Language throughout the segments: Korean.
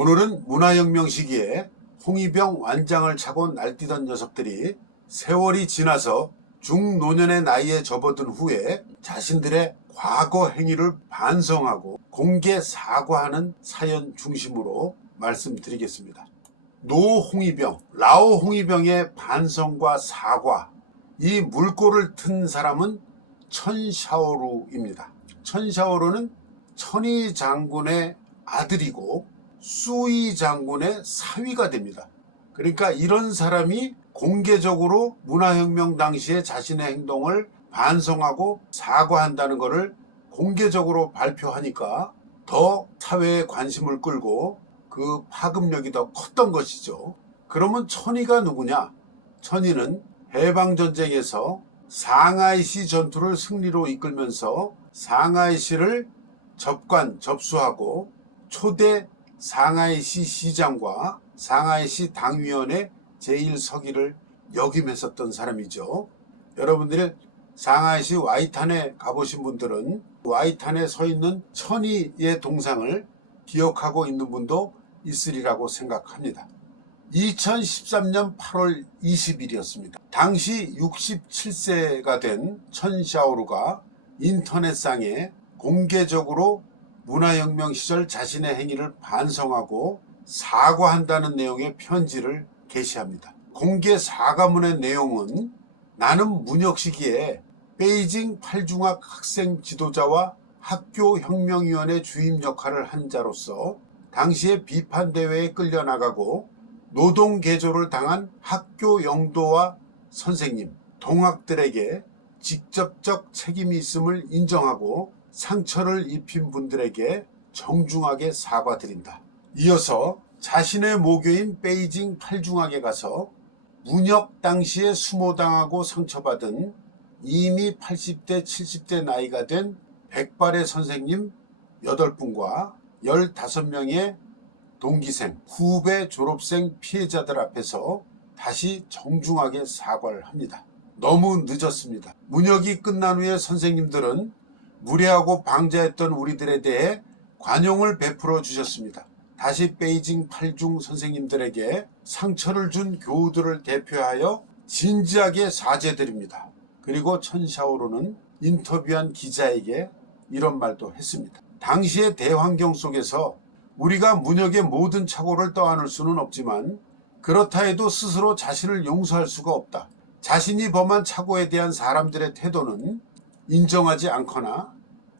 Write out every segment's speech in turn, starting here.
오늘은 문화혁명 시기에 홍위병 완장을 차고 날뛰던 녀석들이 세월이 지나서 중노년의 나이에 접어든 후에 자신들의 과거 행위를 반성하고 공개 사과하는 사연 중심으로 말씀드리겠습니다. 노홍위병, 라오홍위병의 반성과 사과, 이 물꼬를 튼 사람은 천샤오루입니다. 천샤오루는 천이 장군의 아들이고 수이 장군의 사위가 됩니다. 그러니까 이런 사람이 공개적으로 문화혁명 당시에 자신의 행동을 반성하고 사과한다는 것을 공개적으로 발표하니까 더 사회의 관심을 끌고 그 파급력이 더 컸던 것이죠. 그러면 천이가 누구냐? 천이는 해방전쟁에서 상하이시 전투를 승리로 이끌면서 상하이시를 접수하고 초대 상하이시 시장과 상하이시 당위원회 제1서기를 역임했었던 사람이죠. 여러분들이 상하이시 와이탄에 가보신 분들은 와이탄에 서 있는 천이의 동상을 기억하고 있는 분도 있으리라고 생각합니다. 2013년 8월 20일이었습니다. 당시 67세가 된 천샤오루가 인터넷상에 공개적으로 문화혁명 시절 자신의 행위를 반성하고 사과한다는 내용의 편지를 게시합니다. 공개 사과문의 내용은 나는 문혁 시기에 베이징 8중학 학생 지도자와 학교혁명위원회 주임 역할을 한 자로서 당시에 비판대회에 끌려나가고 노동개조를 당한 학교 영도와 선생님, 동학들에게 직접적 책임이 있음을 인정하고 상처를 입힌 분들에게 정중하게 사과드린다. 이어서 자신의 모교인 베이징 8중학에 가서 문혁 당시에 수모당하고 상처받은 이미 80대 70대 나이가 된 백발의 선생님 8분과 15명의 동기생, 후배 졸업생 피해자들 앞에서 다시 정중하게 사과를 합니다. 너무 늦었습니다. 문혁이 끝난 후에 선생님들은 무례하고 방자했던 우리들에 대해 관용을 베풀어 주셨습니다. 다시 베이징 8중 선생님들에게 상처를 준 교우들을 대표하여 진지하게 사죄드립니다. 그리고 천샤오루는 인터뷰한 기자에게 이런 말도 했습니다. 당시의 대환경 속에서 우리가 문혁의 모든 착오를 떠안을 수는 없지만 그렇다 해도 스스로 자신을 용서할 수가 없다. 자신이 범한 착오에 대한 사람들의 태도는 인정하지 않거나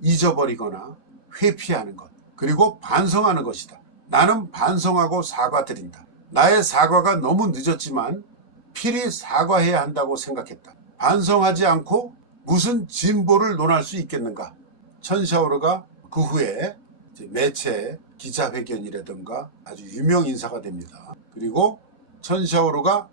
잊어버리거나 회피하는 것, 그리고 반성하는 것이다. 나는 반성하고 사과드린다. 나의 사과가 너무 늦었지만 필히 사과해야 한다고 생각했다. 반성하지 않고 무슨 진보를 논할 수 있겠는가? 천샤오루가 그 후에 매체 기자회견이라든가 아주 유명 인사가 됩니다. 그리고 천샤오루가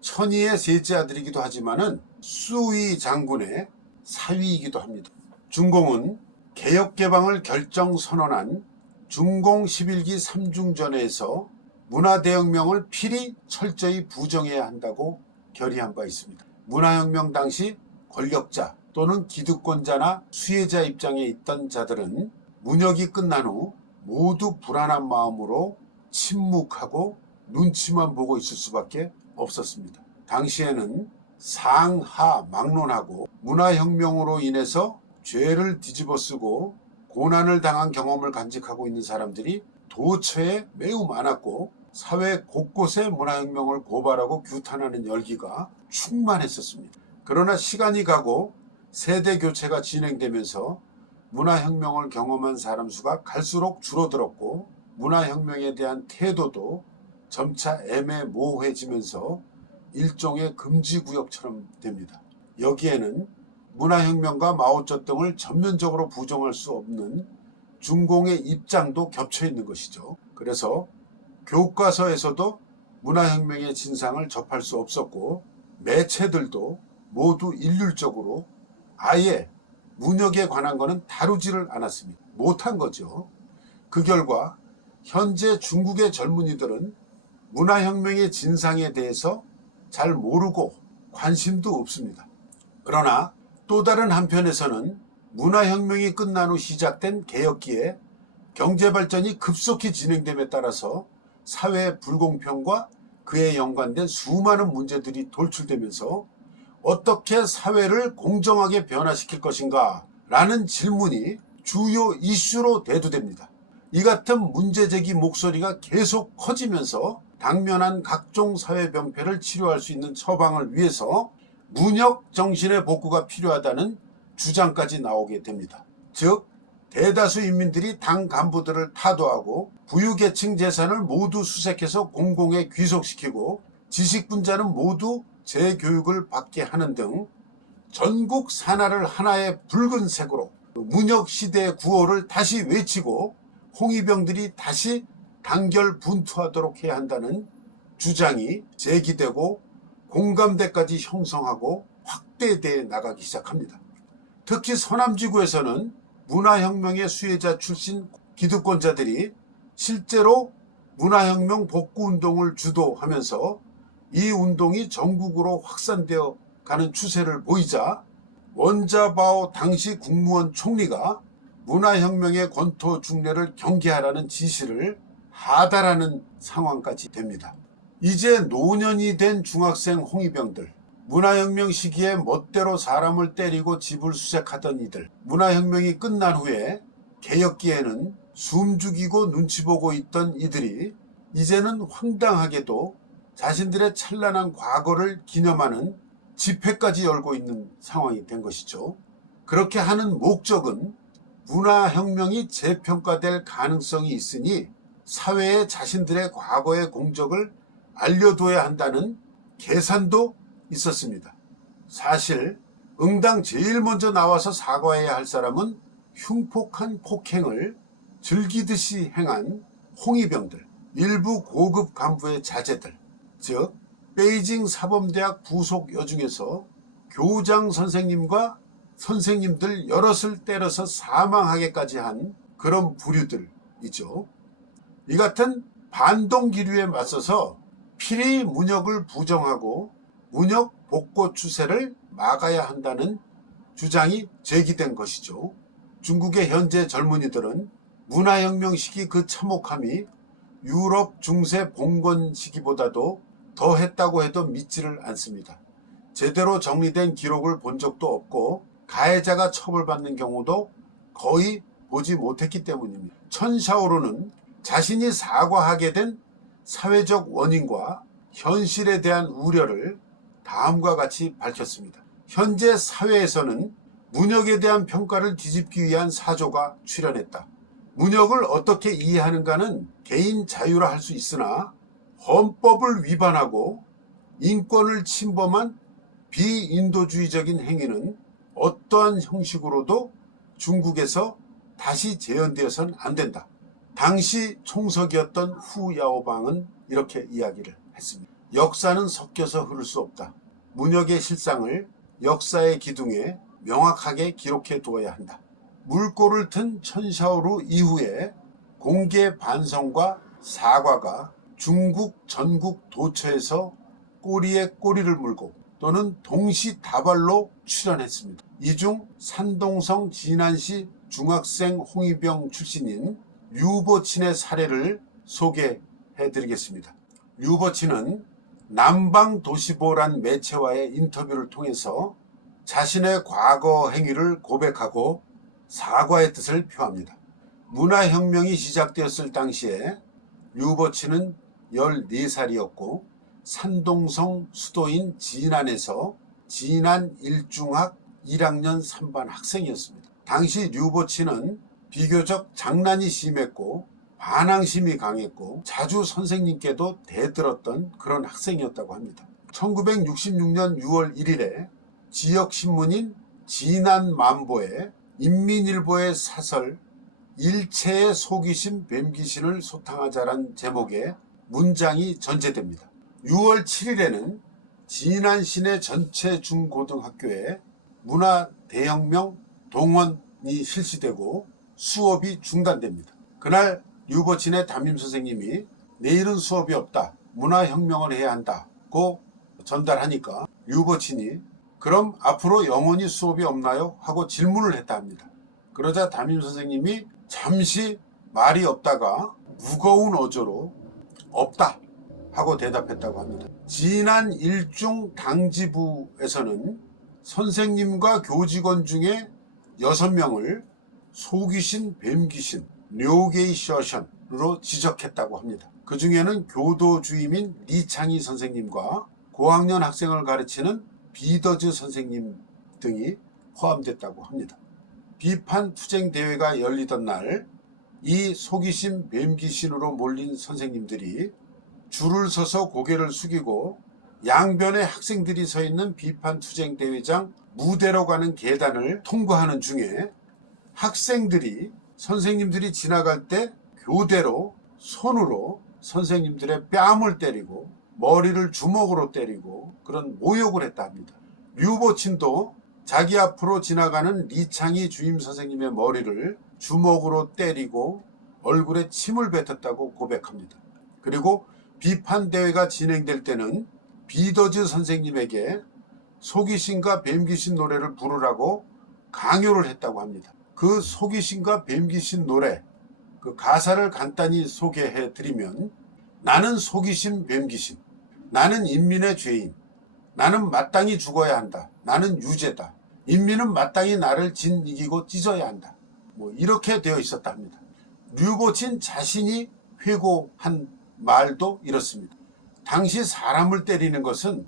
천이의 셋째 아들이기도 하지만은 수이 장군의 사위이기도 합니다. 중공은 개혁개방을 결정선언한 중공 11기 3중전에서 문화대혁명을 필히 철저히 부정해야 한다고 결의한 바 있습니다. 문화혁명 당시 권력자 또는 기득권자나 수혜자 입장에 있던 자들은 문혁이 끝난 후 모두 불안한 마음으로 침묵하고 눈치만 보고 있을 수밖에 없었습니다. 당시에는 상하 막론하고 문화혁명으로 인해서 죄를 뒤집어쓰고 고난을 당한 경험을 간직하고 있는 사람들이 도처에 매우 많았고 사회 곳곳에 문화혁명을 고발하고 규탄하는 열기가 충만했었습니다. 그러나 시간이 가고 세대 교체가 진행되면서 문화혁명을 경험한 사람 수가 갈수록 줄어들었고 문화혁명에 대한 태도도 점차 애매모호해지면서 일종의 금지구역처럼 됩니다. 여기에는 문화혁명과 마오쩌둥을 전면적으로 부정할 수 없는 중공의 입장도 겹쳐 있는 것이죠. 그래서 교과서에서도 문화혁명의 진상을 접할 수 없었고 매체들도 모두 일률적으로 아예 문혁에 관한 것은 다루지를 않았습니다. 못한 거죠. 그 결과 현재 중국의 젊은이들은 문화혁명의 진상에 대해서 잘 모르고 관심도 없습니다. 그러나 또 다른 한편에서는 문화혁명이 끝난 후 시작된 개혁기에 경제발전이 급속히 진행됨에 따라서 사회의 불공평과 그에 연관된 수많은 문제들이 돌출되면서 어떻게 사회를 공정하게 변화시킬 것인가 라는 질문이 주요 이슈로 대두됩니다. 이 같은 문제제기 목소리가 계속 커지면서 당면한 각종 사회병폐를 치료할 수 있는 처방을 위해서 문역 정신의 복구가 필요하다는 주장까지 나오게 됩니다. 즉 대다수 인민들이 당 간부들을 타도하고 부유계층 재산을 모두 수색해서 공공에 귀속시키고 지식분자는 모두 재교육을 받게 하는 등 전국 산하를 하나의 붉은색으로 문역시대의 구호를 다시 외치고 홍위병들이 다시 단결 분투하도록 해야 한다는 주장이 제기되고 공감대까지 형성하고 확대되어 나가기 시작합니다. 특히 서남지구에서는 문화혁명의 수혜자 출신 기득권자들이 실제로 문화혁명 복구운동을 주도하면서 이 운동이 전국으로 확산되어 가는 추세를 보이자 원자바오 당시 국무원 총리가 문화혁명의 권토 중례를 경계하라는 지시를 하달하는 상황까지 됩니다. 이제 노년이 된 중학생 홍위병들, 문화혁명 시기에 멋대로 사람을 때리고 집을 수색하던 이들, 문화혁명이 끝난 후에 개혁기에는 숨죽이고 눈치 보고 있던 이들이 이제는 황당하게도 자신들의 찬란한 과거를 기념하는 집회까지 열고 있는 상황이 된 것이죠. 그렇게 하는 목적은 문화혁명이 재평가될 가능성이 있으니 사회에 자신들의 과거의 공적을 알려둬야 한다는 계산도 있었습니다. 사실 응당 제일 먼저 나와서 사과해야 할 사람은 흉폭한 폭행을 즐기듯이 행한 홍위병들, 일부 고급 간부의 자제들, 즉 베이징 사범대학 부속 여중에서 교장 선생님과 선생님들 여럿을 때려서 사망하게까지 한 그런 부류들이죠. 이 같은 반동 기류에 맞서서 필히 문역을 부정하고 문역 복고 추세를 막아야 한다는 주장이 제기된 것이죠. 중국의 현재 젊은이들은 문화혁명 시기 그 참혹함이 유럽 중세 봉건 시기보다도 더 했다고 해도 믿지를 않습니다. 제대로 정리된 기록을 본 적도 없고 가해자가 처벌받는 경우도 거의 보지 못했기 때문입니다. 천샤오루는 자신이 사과하게 된 사회적 원인과 현실에 대한 우려를 다음과 같이 밝혔습니다. 현재 사회에서는 문역에 대한 평가를 뒤집기 위한 사조가 출현했다. 문역을 어떻게 이해하는가는 개인 자유라 할 수 있으나 헌법을 위반하고 인권을 침범한 비인도주의적인 행위는 어떠한 형식으로도 중국에서 다시 재현되어서는 안 된다. 당시 총석이었던 후야오방은 이렇게 이야기를 했습니다. 역사는 섞여서 흐를 수 없다. 문역의 실상을 역사의 기둥에 명확하게 기록해 두어야 한다. 물꼬를 튼 천샤오루 이후에 공개 반성과 사과가 중국 전국 도처에서 꼬리에 꼬리를 물고 또는 동시다발로 출현했습니다. 이 중 산동성 진안시 중학생 홍위병 출신인 류보친의 사례를 소개해 드리겠습니다. 류보친은 남방도시보란 매체와의 인터뷰를 통해서 자신의 과거 행위를 고백하고 사과의 뜻을 표합니다. 문화혁명이 시작되었을 당시에 류보친은 14살이었고 산동성 수도인 진안에서 진안 일중학 1학년 3반 학생이었습니다. 당시 류보친은 비교적 장난이 심했고 반항심이 강했고 자주 선생님께도 대들었던 그런 학생이었다고 합니다. 1966년 6월 1일에 지역신문인 진안만보에 인민일보의 사설 일체의 속이심 뱀귀신을 소탕하자란 제목의 문장이 전제됩니다. 6월 7일에는 진안시내 전체 중고등학교에 문화대혁명 동원이 실시되고 수업이 중단됩니다. 그날 류보친의 담임선생님이 내일은 수업이 없다. 문화혁명을 해야 한다고 전달하니까 류보친이 그럼 앞으로 영원히 수업이 없나요? 하고 질문을 했다 합니다. 그러자 담임선생님이 잠시 말이 없다가 무거운 어조로 없다 하고 대답했다고 합니다. 지난 일중 당지부에서는 선생님과 교직원 중에 6명을 소귀신, 뱀귀신, 뇨게이셔션으로 지적했다고 합니다. 그 중에는 교도주임인 리창희 선생님과 고학년 학생을 가르치는 비더즈 선생님 등이 포함됐다고 합니다. 비판 투쟁 대회가 열리던 날 이 소귀신, 뱀귀신으로 몰린 선생님들이 줄을 서서 고개를 숙이고 양변에 학생들이 서 있는 비판 투쟁 대회장 무대로 가는 계단을 통과하는 중에 학생들이 선생님들이 지나갈 때 교대로 손으로 선생님들의 뺨을 때리고 머리를 주먹으로 때리고 그런 모욕을 했다 합니다. 류보친도 자기 앞으로 지나가는 리창희 주임 선생님의 머리를 주먹으로 때리고 얼굴에 침을 뱉었다고 고백합니다. 그리고 비판대회가 진행될 때는 비더즈 선생님에게 소귀신과 뱀귀신 노래를 부르라고 강요를 했다고 합니다. 그 소귀신과 뱀귀신 노래, 그 가사를 간단히 소개해 드리면, 나는 소귀신 뱀귀신, 나는 인민의 죄인, 나는 마땅히 죽어야 한다, 나는 유죄다, 인민은 마땅히 나를 진 이기고 찢어야 한다, 이렇게 되어 있었다 합니다. 류보친 자신이 회고한 말도 이렇습니다. 당시 사람을 때리는 것은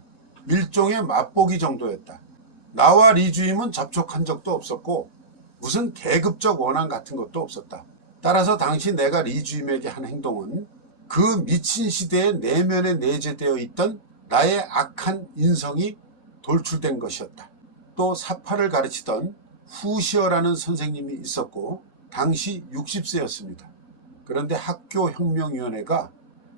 일종의 맛보기 정도였다. 나와 리 주임은 접촉한 적도 없었고 무슨 계급적 원한 같은 것도 없었다. 따라서 당시 내가 리 주임에게 한 행동은 그 미친 시대의 내면에 내재되어 있던 나의 악한 인성이 돌출된 것이었다. 또 사파를 가르치던 후시어라는 선생님이 있었고 당시 60세였습니다. 그런데 학교혁명위원회가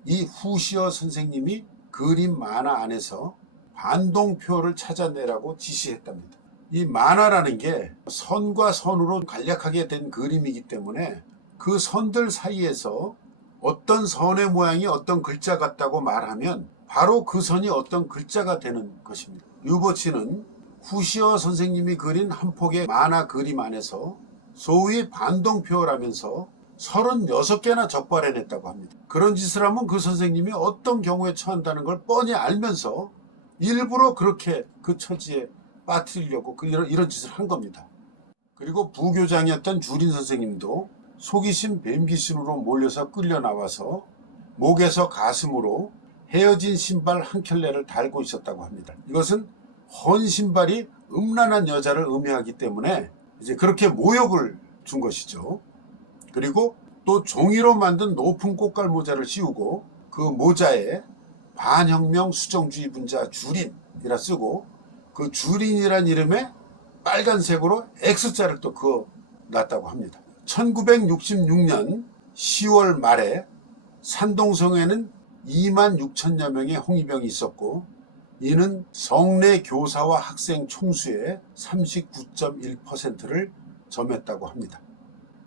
이 후시어 선생님이 그림 만화 안에서 반동표를 찾아내라고 지시했답니다. 이 만화라는 게 선과 선으로 간략하게 된 그림이기 때문에 그 선들 사이에서 어떤 선의 모양이 어떤 글자 같다고 말하면 바로 그 선이 어떤 글자가 되는 것입니다. 류보치는 후시어 선생님이 그린 한 폭의 만화 그림 안에서 소위 반동표라면서 36개나 적발해냈다고 합니다. 그런 짓을 하면 그 선생님이 어떤 경우에 처한다는 걸 뻔히 알면서 일부러 그렇게 그 처지에 빠뜨리려고 이런 짓을 한 겁니다. 그리고 부교장이었던 주린 선생님도 속이신 뱀귀신으로 몰려서 끌려 나와서 목에서 가슴으로 헤어진 신발 한 켤레를 달고 있었다고 합니다. 이것은 헌 신발이 음란한 여자를 의미하기 때문에 이제 그렇게 모욕을 준 것이죠. 그리고 또 종이로 만든 높은 꽃갈 모자를 씌우고 그 모자에 반혁명 수정주의 분자 주린이라 쓰고 그 주린이란 이름에 빨간색으로 X자를 또 그어 놨다고 합니다. 1966년 10월 말에 산동성에는 2만 6천여 명의 홍위병이 있었고 이는 성내 교사와 학생 총수의 39.1%를 점했다고 합니다.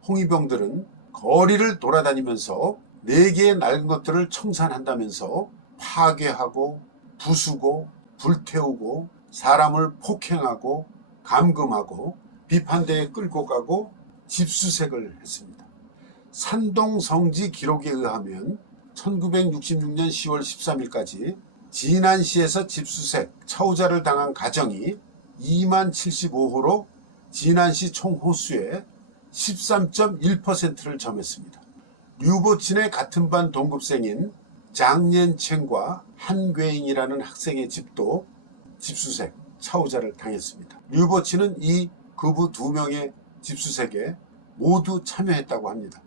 홍위병들은 거리를 돌아다니면서 4개의 낡은 것들을 청산한다면서 파괴하고 부수고 불태우고 사람을 폭행하고 감금하고 비판대에 끌고 가고 집수색을 했습니다. 산동성지 기록에 의하면 1966년 10월 13일까지 진안시에서 집수색, 차우자를 당한 가정이 2만 75호로 진안시 총 호수의 13.1%를 점했습니다. 류보친의 같은 반 동급생인 장옌첸과 한괴잉이라는 학생의 집도 집수색, 차우자를 당했습니다. 류보친은 이 그부 2명의 집수색에 모두 참여했다고 합니다.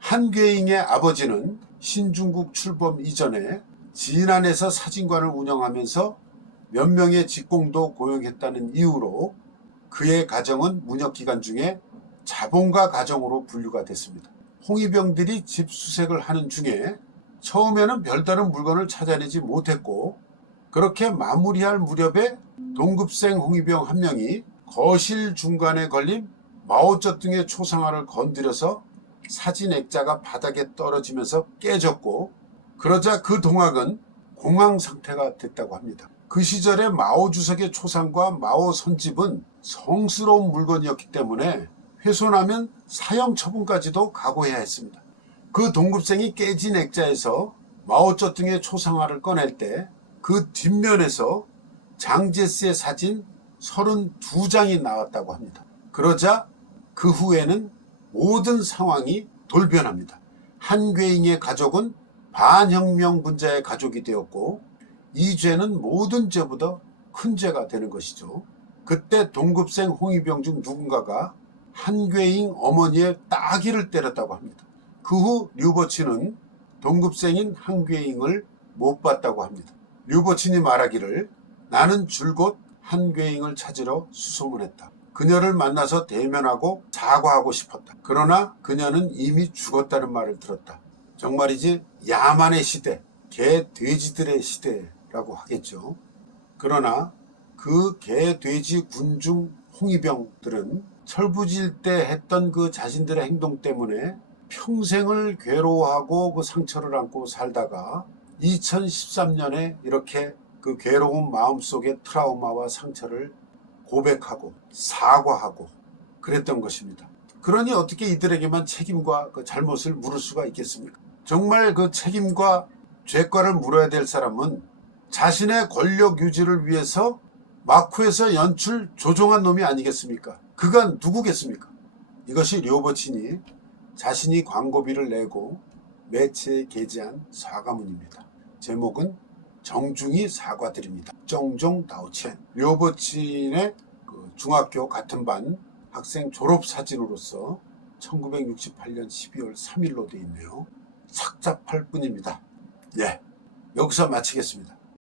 한괴잉의 아버지는 신중국 출범 이전에 진안에서 사진관을 운영하면서 몇 명의 직공도 고용했다는 이유로 그의 가정은 문혁기간 중에 자본가 가정으로 분류가 됐습니다. 홍위병들이 집수색을 하는 중에 처음에는 별다른 물건을 찾아내지 못했고 그렇게 마무리할 무렵에 동급생 홍위병 한 명이 거실 중간에 걸린 마오쩌둥의 초상화를 건드려서 사진 액자가 바닥에 떨어지면서 깨졌고 그러자 그 동학은 공황 상태가 됐다고 합니다. 그 시절에 마오 주석의 초상과 마오 선집은 성스러운 물건이었기 때문에 훼손하면 사형 처분까지도 각오해야 했습니다. 그 동급생이 깨진 액자에서 마오쩌둥의 초상화를 꺼낼 때 그 뒷면에서 장제스의 사진 32장이 나왔다고 합니다. 그러자 그 후에는 모든 상황이 돌변합니다. 한괴잉의 가족은 반혁명 분자의 가족이 되었고 이 죄는 모든 죄보다 큰 죄가 되는 것이죠. 그때 동급생 홍위병 중 누군가가 한괴잉 어머니의 따귀를 때렸다고 합니다. 그 후 류버친은 동급생인 한괴잉을 못 봤다고 합니다. 류버친이 말하기를 나는 줄곧 한괴잉을 찾으러 수소문했다. 그녀를 만나서 대면하고 사과하고 싶었다. 그러나 그녀는 이미 죽었다는 말을 들었다. 정말이지 야만의 시대, 개 돼지들의 시대라고 하겠죠. 그러나 그 개 돼지 군중 홍위병들은 철부질 때 했던 그 자신들의 행동 때문에 평생을 괴로워하고 그 상처를 안고 살다가 2013년에 이렇게 그 괴로운 마음속의 트라우마와 상처를 고백하고 사과하고 그랬던 것입니다. 그러니 어떻게 이들에게만 책임과 그 잘못을 물을 수가 있겠습니까? 정말 그 책임과 죄과를 물어야 될 사람은 자신의 권력 유지를 위해서 마쿠에서 연출 조종한 놈이 아니겠습니까? 그가 누구겠습니까? 이것이 료버친이 자신이 광고비를 내고 매체에 게재한 사과문입니다. 제목은 정중히 사과드립니다. 정종 다오첸. 료버친의 그 중학교 같은 반 학생 졸업 사진으로서 1968년 12월 3일로 되어 있네요. 삭잡할 뿐입니다. 예, 여기서 마치겠습니다.